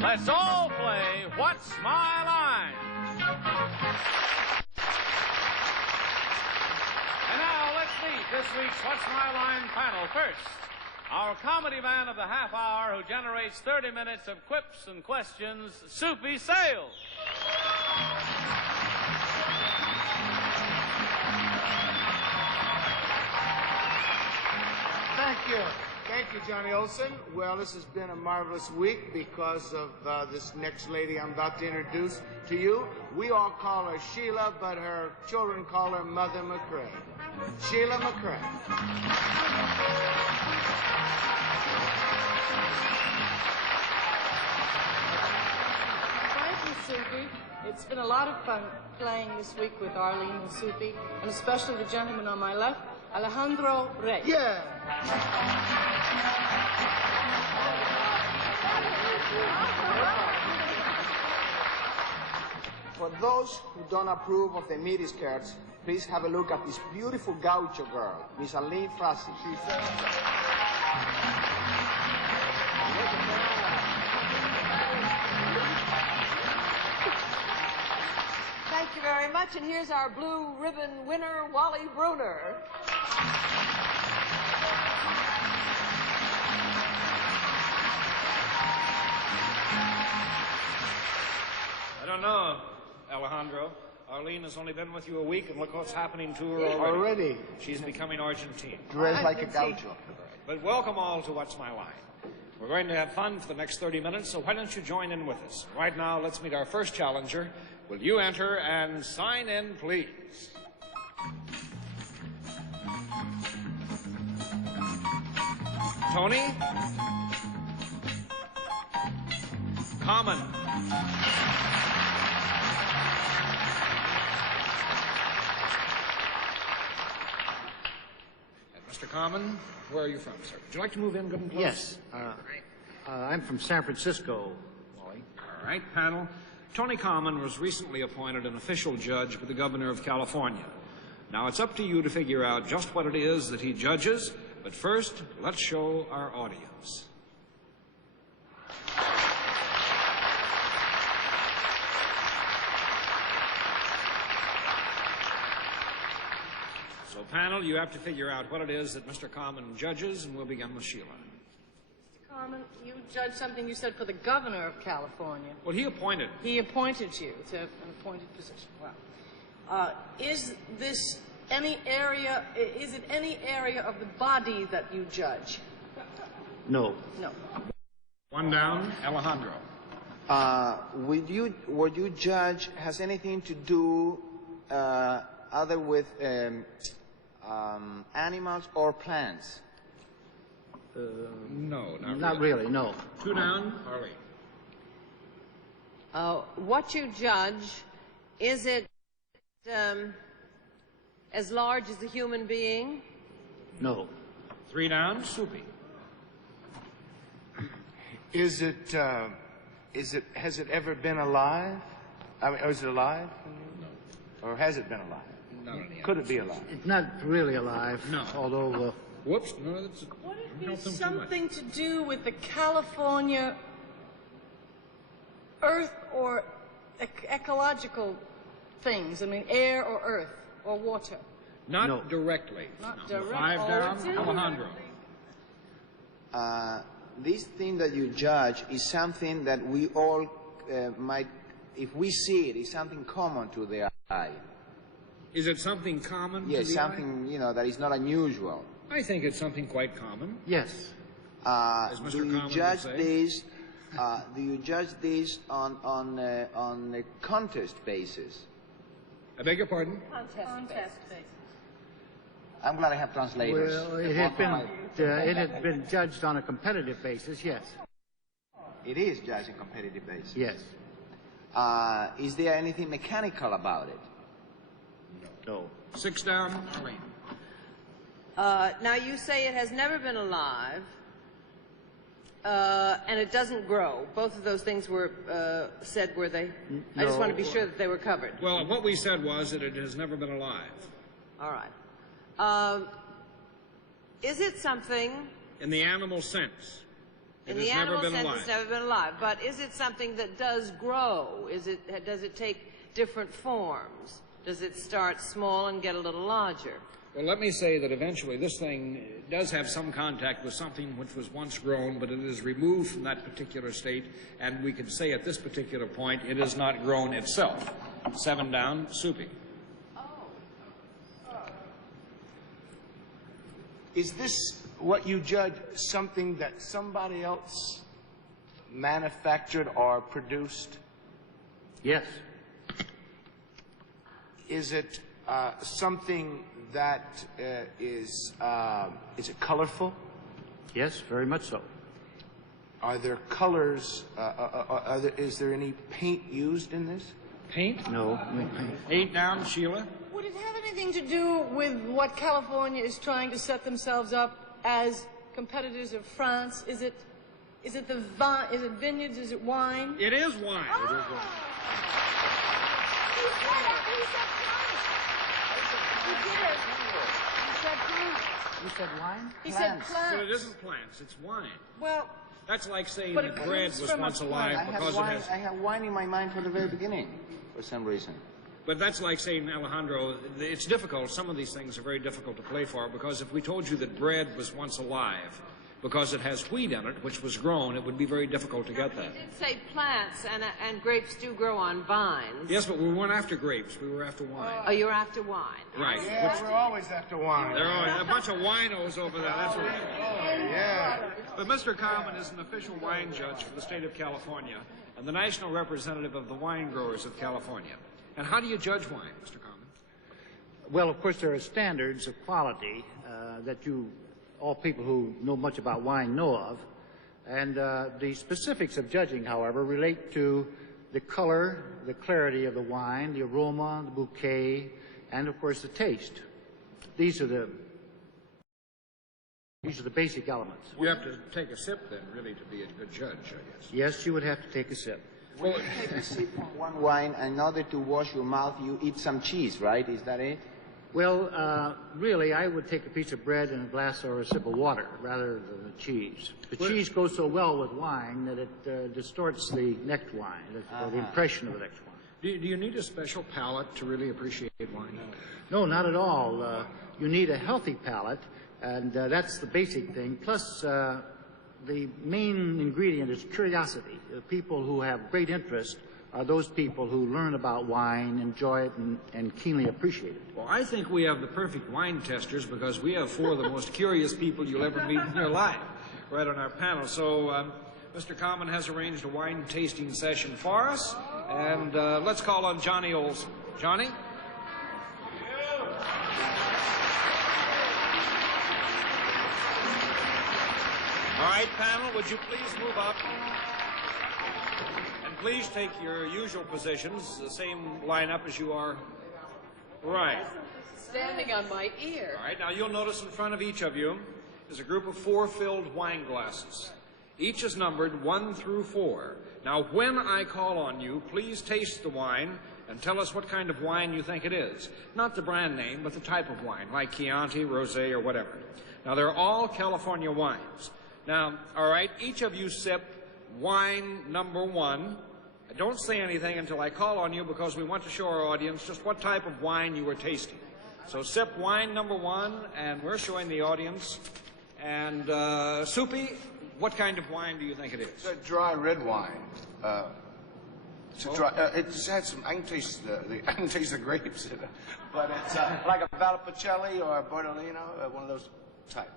Let's all play What's My Line? And now let's meet this week's What's My Line panel. First, our comedy man of the half hour who generates 30 minutes of quips and questions, Soupy Sales. Thank you. Thank you, Johnny Olson. Well, this has been a marvelous week because of this next lady I'm about to introduce to you. We all call her Sheila, but her children call her Mother MacRae. Sheila MacRae. Thank you, Soupy. It's been a lot of fun playing this week with Arlene and Soupy, and especially the gentleman on my left, Alejandro Rey. Yeah. For those who don't approve of the midi skirts, please have a look at this beautiful gaucho girl, Miss Arlene Francis. Thank you very much, and here's our blue ribbon winner, Wally Bruner. I don't know, Alejandro. Arlene has only been with you a week, and look what's happening to her Already? She's becoming Argentine. Dressed like a gaucho. But welcome all to What's My Line. We're going to have fun for the next 30 minutes, so why don't you join in with us? Right now, let's meet our first challenger. Will you enter and sign in, please? Tony? Common. Mr. Common, where are you from, sir? Would you like to move in good and close? Yes. I'm from San Francisco, Wally. All right, panel. Tony Common was recently appointed an official judge with the governor of California. Now, it's up to you to figure out just what it is that he judges, but first, let's show our audience. So, panel, you have to figure out what it is that Mr. Common judges, and we'll begin with Sheila. Mr. Common, you judged something you said for the governor of California. Well, he appointed. He appointed you to an appointed position. Well, is this any area, is it any area of the body that you judge? No. No. One down, Alejandro. What you judge has anything to do other with animals or plants? No, Not really, no. Two down, Arlene. What you judge, is it as large as a human being? No. Three down, Soupy. Has it ever been alive? I mean, is it alive? No. Or has it been alive? No. Could it be alive? It's not really alive. No. Although, Whoops, no, that's... Would it be something to do with the California earth or ecological things? I mean, air or earth or water? Not No. directly. Not direct. Five down, it's in Alejandro. This thing that you judge is something that we all might, if we see it, is something common to the eye. Is it something common? to Yes, the something, that is not unusual. eye? I think it's something quite common. yes. As Mr. Do you Common would judge say. this? Do you judge this on a contest basis? I beg your pardon? Contest basis. I'm glad I have translators. Well, it had been judged on a competitive basis, yes. It is judged on a competitive basis. Yes. Is there anything mechanical about it? No. No. 6 down, Arlene. Now, you say it has never been alive, and it doesn't grow. Both of those things were said, were they? I just want to be sure that they were covered. Well, what we said was that it has never been alive. All right. Is it something... In the animal sense. In the animal sense, it's never been alive. But is it something that does grow? Does it take different forms? Does it start small and get a little larger? Well, let me say that eventually this thing does have some contact with something which was once grown, but it is removed from that particular state, and we can say at this particular point it is not grown itself. 7 down, Soupy. Is this what you judge, something that somebody else manufactured or produced? Yes. Is it something that is it colorful? Yes, very much so. Are there colors, is there any paint used in this? Paint? No, no paint. 8 down, Sheila. Would it have anything to do with what California is trying to set themselves up as competitors of France? Is it vineyards? Is it wine? It is wine. Oh. It is wine. He said plants. He did. He said plants. You said wine? He said plants. But it isn't plants, it's wine. Well, That's like saying but that it bread comes was from a once plant. alive because it has... I have wine in my mind from the very beginning, for some reason. But that's like saying, Alejandro, it's difficult. Some of these things are very difficult to play for, because if we told you that bread was once alive because it has wheat in it, which was grown, it would be very difficult to get that. You did say plants, and grapes do grow on vines. Yes, but we weren't after grapes. We were after wine. Oh, you're after wine. Right. Yeah, we're always after wine. There are a bunch of winos over there. That's right. Yeah. But Mr. Common is an official wine judge for the state of California and the national representative of the wine growers of California. And how do you judge wine, Mr. Common? Well, of course, there are standards of quality that all people who know much about wine know of. And the specifics of judging, however, relate to the color, the clarity of the wine, the aroma, the bouquet, and, of course, the taste. These are the basic elements. You have to take a sip, then, really, to be a good judge, I guess. Yes, you would have to take a sip. When you take a sip from one wine, in order to wash your mouth, you eat some cheese, right? Is that it? Well, really, I would take a piece of bread and a glass or a sip of water rather than the cheese. The cheese goes so well with wine that it distorts the next wine, or the impression of the next wine. Do you need a special palate to really appreciate wine? No, not at all. You need a healthy palate, and that's the basic thing. Plus, the main ingredient is curiosity. The people who have great interest are those people who learn about wine, enjoy it, and keenly appreciate it. Well, I think we have the perfect wine testers, because we have 4 of the most curious people you'll ever meet in your life right on our panel. So Mr. Common has arranged a wine tasting session for us, and let's call on Johnny Olson. Johnny? All right, panel, would you please move up? And please take your usual positions, the same lineup as you are. Right. Standing on my ear. All right, now you'll notice in front of each of you is a group of 4 filled wine glasses. Each is numbered 1 through 4. Now, when I call on you, please taste the wine and tell us what kind of wine you think it is. Not the brand name, but the type of wine, like Chianti, Rosé, or whatever. Now, they're all California wines. Now, all right, each of you sip wine number 1. Don't say anything until I call on you, because we want to show our audience just what type of wine you were tasting. So sip wine number 1, and we're showing the audience. And Soupy, what kind of wine do you think it is? It's a dry red wine. It's a dry. It's had some. I can taste the grapes in it, but it's like a Valpolicella or a Bordolino, one of those type.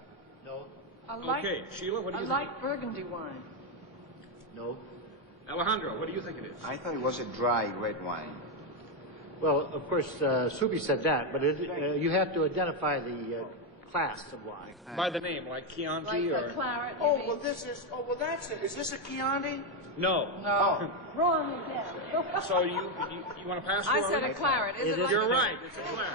No. Okay, Sheila, what do you think? I like Burgundy wine. No. Alejandro, what do you think it is? I thought it was a dry red wine. Well, of course, Soupy said that, but you have to identify the class of wine. By the name, like Chianti Like or... the claret. Oh, well, this is. Oh, well, that's it. Is this a Chianti? No. No. Wrong again. So you want to pass? I said a claret. Is it like You're right. It's a claret.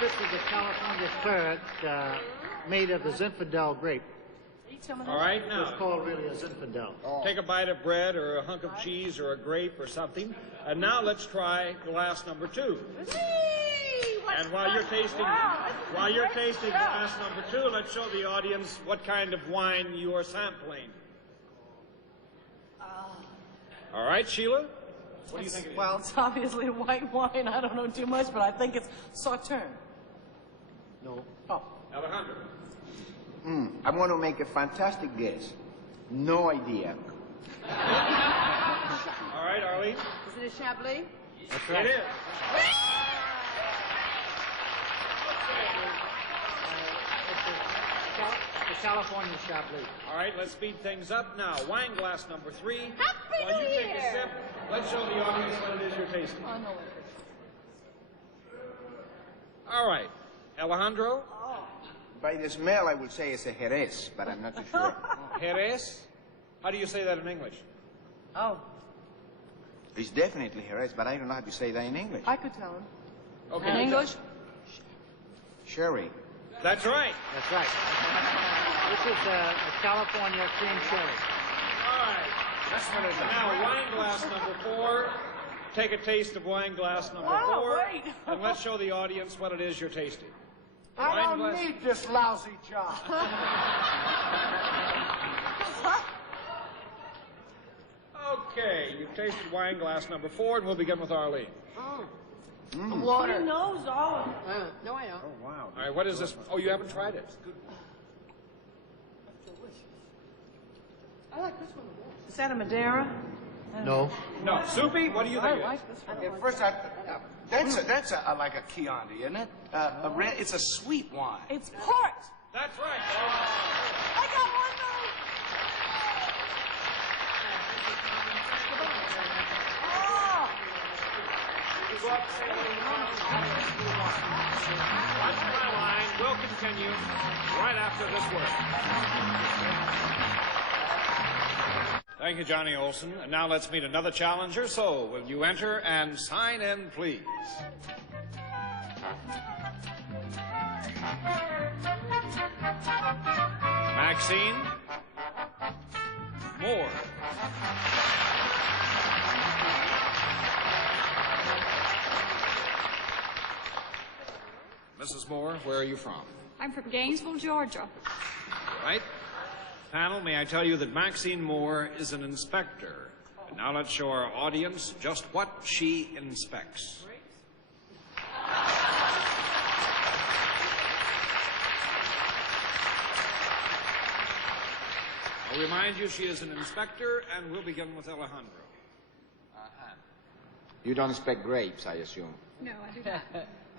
This is a California claret made of the Zinfandel grape. All right, It's now called really a Zinfandel. take a bite of bread or a hunk of cheese or a grape or something. And now let's try glass number 2. And while you're tasting glass number 2, let's show the audience what kind of wine you are sampling. All right, Sheila? What do you think it is? Well, it's obviously white wine. I don't know too much, but I think it's Sauterne. No. Oh. Alejandro? I'm going to make a fantastic guess. No idea. All right, Arlene? Is it a Chablis? That's right. It is. The California Chablis. All right, let's speed things up now. Wine glass number 3. Happy While you New take a Year. sip, let's show the audience what it is you're tasting. I know it. All right, Alejandro? By the smell, I would say it's a Jerez, but I'm not too sure. Jerez? How do you say that in English? Oh, It's definitely Jerez, but I don't know how to say that in English. I could tell him. Okay. In English? Sherry. That's right. That's right. This is a California cream sherry. All right. Now, wine glass number 4. Take a taste of wine glass number 4. wait. And let's show the audience what it is you're tasting. I Wine don't glass- need this lousy job. Okay, you've tasted wine glass number 4, and we'll begin with Arlene. Water. He knows all of it. No, I don't. Wow. All right, what is this? Oh, you haven't tried it. I like this one the best. Is that a Madeira? No. No. Soupy, what do you I think it is? like this one. At first, that's like a Chianti, isn't it? It's a sweet wine. It's port. That's right. I got one though. Watch my line. We'll continue right after this word. Thank you, Johnny Olson. And now let's meet another challenger. So, will you enter and sign in, please? Maxine Moore. Mrs. Moore, where are you from? I'm from Gainesville, Georgia. Right? Panel, may I tell you that Maxine Moore is an inspector. And now let's show our audience just what she inspects. I'll remind you she is an inspector, and we'll begin with Alejandro. You don't inspect grapes, I assume. No, I do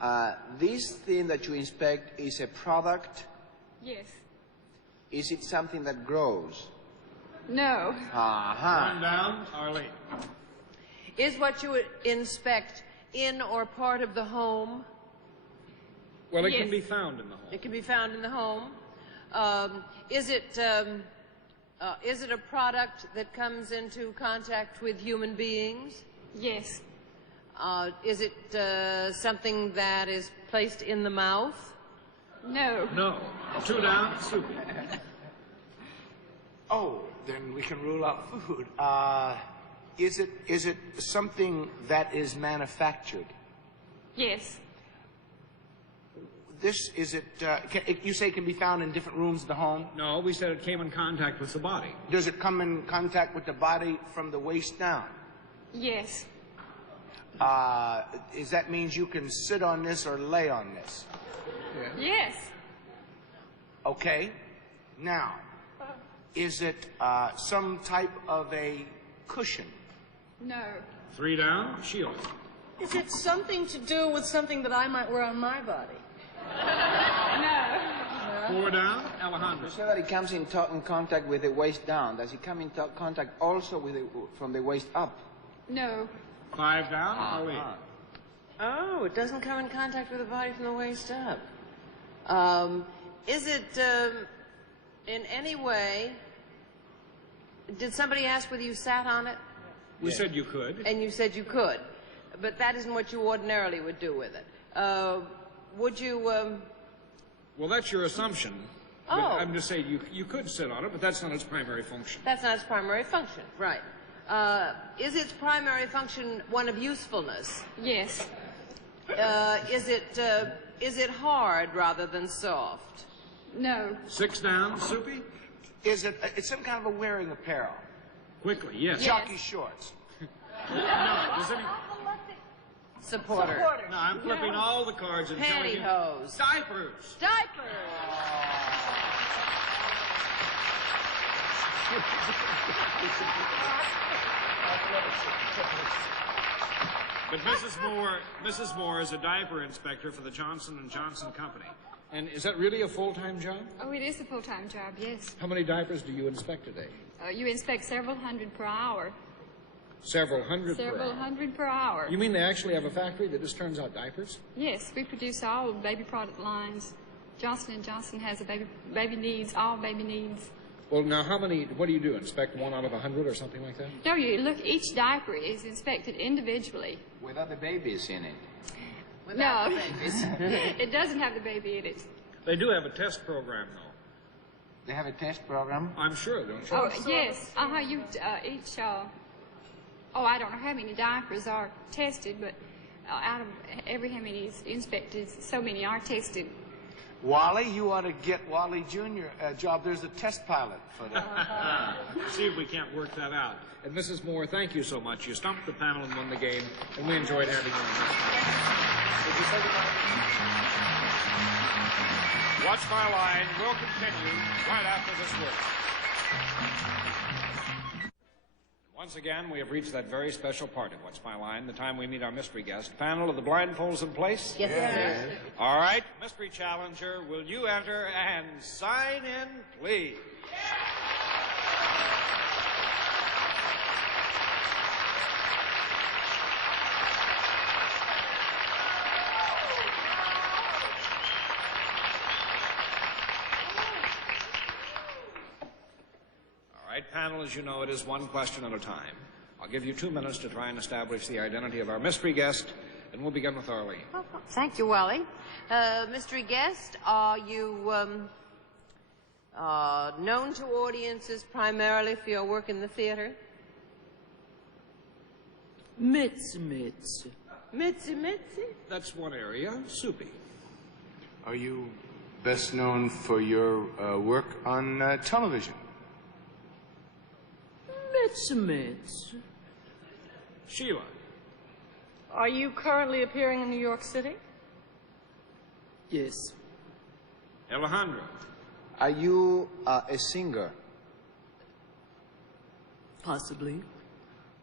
not. This thing that you inspect is a product. Yes. Is it something that grows? No. One down, Arlene. Is what you would inspect in or part of the home? Well, it Yes. can be found in the home. It can be found in the home. Is it a product that comes into contact with human beings? Yes. Is it something that is placed in the mouth? No. No. Two down, Soupy. Oh, then we can rule out food. Is it something that is manufactured? Yes. You say it can be found in different rooms of the home? No, we said it came in contact with the body. Does it come in contact with the body from the waist down? Yes. Is that means you can sit on this or lay on this? Yes. Okay. Now, is it some type of a cushion? No. Three down, Sheila. Is it something to do with something that I might wear on my body? No. Four down, Alejandro. You say that it comes in contact with the waist down. Does it come in contact also with from the waist up? No. Five down, Arlene. Oh, it doesn't come in contact with the body from the waist up. is it in any way, did somebody ask whether you sat on it? We said you could. And you said you could. But that isn't what you ordinarily would do with it. Would you... Well, that's your assumption. Oh. But I'm just saying you could sit on it, but that's not its primary function. That's not its primary function, right. Is its primary function one of usefulness? Yes. Is it hard rather than soft? No. 6 down, Soupy? Is it, it's some kind of a wearing apparel? Quickly, yes. Jockey shorts. No, does any... Supporter. No, I'm flipping all the cards and telling you... Pantyhose. Diapers. Diapers. But Mrs. Moore is a diaper inspector for the Johnson & Johnson Company. And is that really a full-time job? Oh, it is a full-time job, yes. How many diapers do you inspect a day? You inspect several hundred per hour. Several hundred per Several hour. hundred per hour. You mean they actually have a factory that just turns out diapers? Yes, we produce all baby product lines. Johnson & Johnson has a baby needs, all baby needs. Well, now what do you do, inspect 1 out of 100 or something like that? No, you look, each diaper is inspected individually. Without the babies in it. No, it doesn't have the baby in it. They do have a test program, though. They have a test program? I'm sure, don't you? Oh, yes. I don't know how many diapers are tested, but out of every how many is inspected, so many are tested. Wally, you ought to get Wally Jr. a job. There's a test pilot for that. See if we can't work that out. And Mrs. Moore, thank you so much. You stumped the panel and won the game, and we enjoyed having you on this one. Did you say goodbye? Watch My Line will continue right after this word. Once again, we have reached that very special part of What's My Line, the time we meet our mystery guest. Panel, of the blindfolds in place? Yes, sir. All right, mystery challenger, will you enter and sign in, please? Panel, as you know, it is one question at a time. I'll give you 2 minutes to try and establish the identity of our mystery guest, and we'll begin with Arlene. Well, thank you, Wally. Mystery guest, are you known to audiences primarily for your work in the theater? Mitzi. That's one area. Soupy. Are you best known for your work on television? Mitzi. Sheila. Are you currently appearing in New York City? Yes. Alejandro. Are you a singer? Possibly.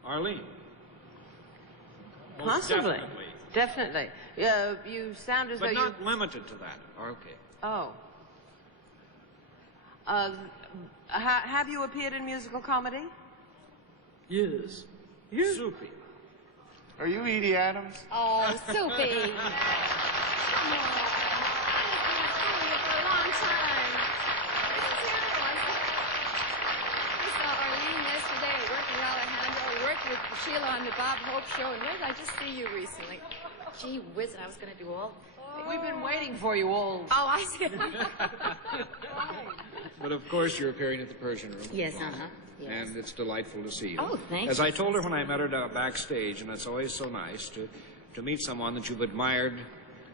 Arlene. Most Possibly. Definitely. You sound as though But you... not limited to that. Okay. Oh. Have you appeared in musical comedy? Yes. Soupy. Are you Edie Adams? Oh, Soupy. Come on. I've been following you for a long time. I saw Arlene yesterday. I worked with Alejandro. I worked with Sheila on the Bob Hope Show. And where did I just see you recently? Gee whiz, and I was going to do all... We've been waiting for you all. Oh, I see. But of course, you're appearing at the Persian Room. Yes, Well, Yes. And it's delightful to see you. Oh, thank As you. I told her when I met her backstage, and it's always so nice to meet someone that you've admired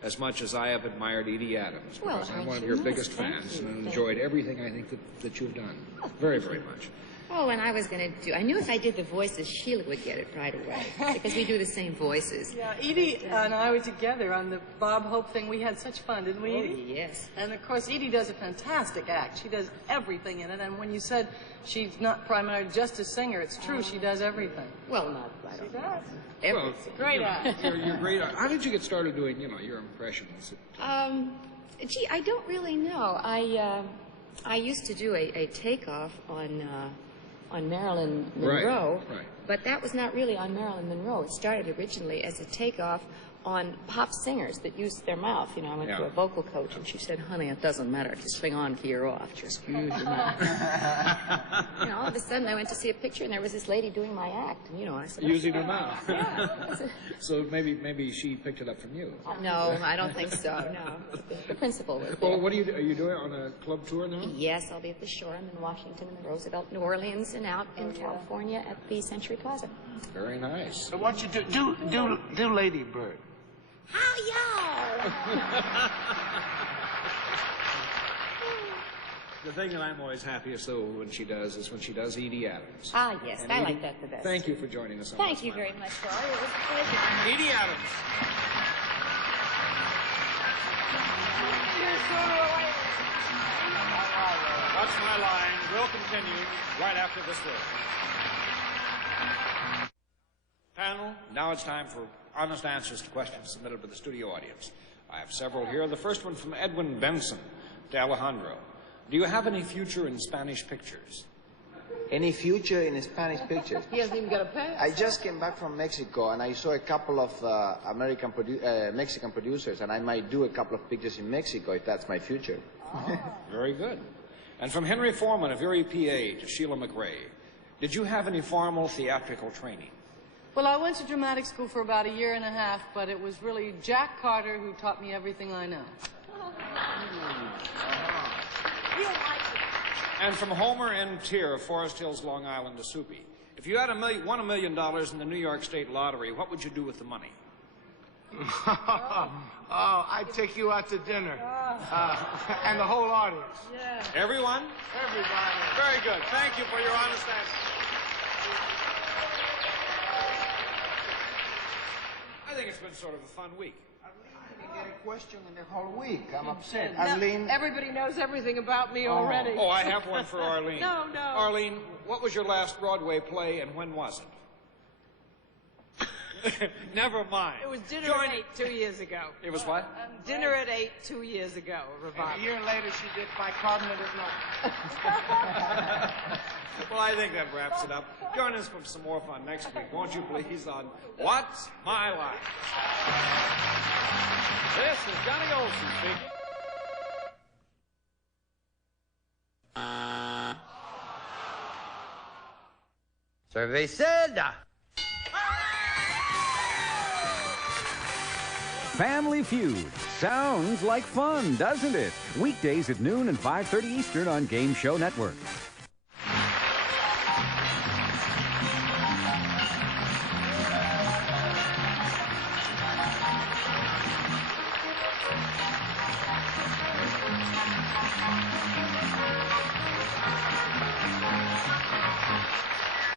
as much as I have admired Edie Adams. Well, Because I'm aren't one of you your nice? biggest Thank fans you. and Thank enjoyed everything I think that you've done. Very, very much. Oh, and I was going to do... I knew if I did the voices, Sheila would get it right away. Because we do the same voices. Yeah, Edie and I were together on the Bob Hope thing. We had such fun, didn't we, Edie? Oh, yes. And of course, Edie does a fantastic act. She does everything in it. And when you said she's not primarily just a singer, it's true. She does everything. Well, not right. She does. Well, Great act. you're great. How did you get started doing, your impressions? Gee, I don't really know. I used to do a takeoff on Marilyn Monroe, Right. but that was not really on Marilyn Monroe. It started originally as a takeoff on pop singers that use their mouth. You know, I went to a vocal coach, and she said, honey, it doesn't matter if you sing on key or off, just use your mouth. You know, all of a sudden I went to see a picture, and there was this lady doing my act, and, you know, I said... Using her mouth. Yeah. So maybe she picked it up from you. No, I don't think so, no. The principal was there. Well, what are you doing on a club tour now? Yes, I'll be at the Shore. I'm in Washington, in the Roosevelt, New Orleans, and out in California at the Century Plaza. Very nice. So what you do Lady Bird. How y'all? The thing that I'm always happiest, though, when she does Edie Adams. Ah, yes, And I Edie, like that the best. Thank you for joining us on Thank What's you My very Line. much, Roy. It was a pleasure. Edie Adams. What's My Line will continue right after this word. Panel, now it's time for honest answers to questions submitted by the studio audience. I have several here. The first one from Edwin Benson to Alejandro. Do you have any future in Spanish pictures? Any future in Spanish pictures? He hasn't even got a pass. I just came back from Mexico, and I saw a couple of Mexican producers, and I might do a couple of pictures in Mexico if that's my future. Oh, very good. And from Henry Foreman of Erie, PA, to Sheila MacRae. Did you have any formal theatrical training? Well, I went to dramatic school for about 1.5 years, but it was really Jack Carter who taught me everything I know. And from Homer N. Tier of Forest Hills, Long Island, to Soupy. If you had won $1 million in the New York State Lottery, what would you do with the money? Oh, I'd take you out to dinner. And the whole audience. Yeah. Everyone? Everybody. Very good. Thank you for your honest answer. I think it's been sort of a fun week. I didn't get a question in the whole week. I'm upset. No, Arlene, everybody knows everything about me already. Oh, I have one for Arlene. No. Arlene, what was your last Broadway play, and when was it? Never mind. It was Dinner at 8 2 years ago. It was what? Dinner at 8 2 years ago, a revival. And a year later, she did Bicarbonate at Night. Well, I think that wraps it up. Join us for some more fun next week, won't you please, on What's My Line? This is Johnny Olson speaking. Cerveza. Family Feud. Sounds like fun, doesn't it? Weekdays at noon and 5:30 Eastern on Game Show Network.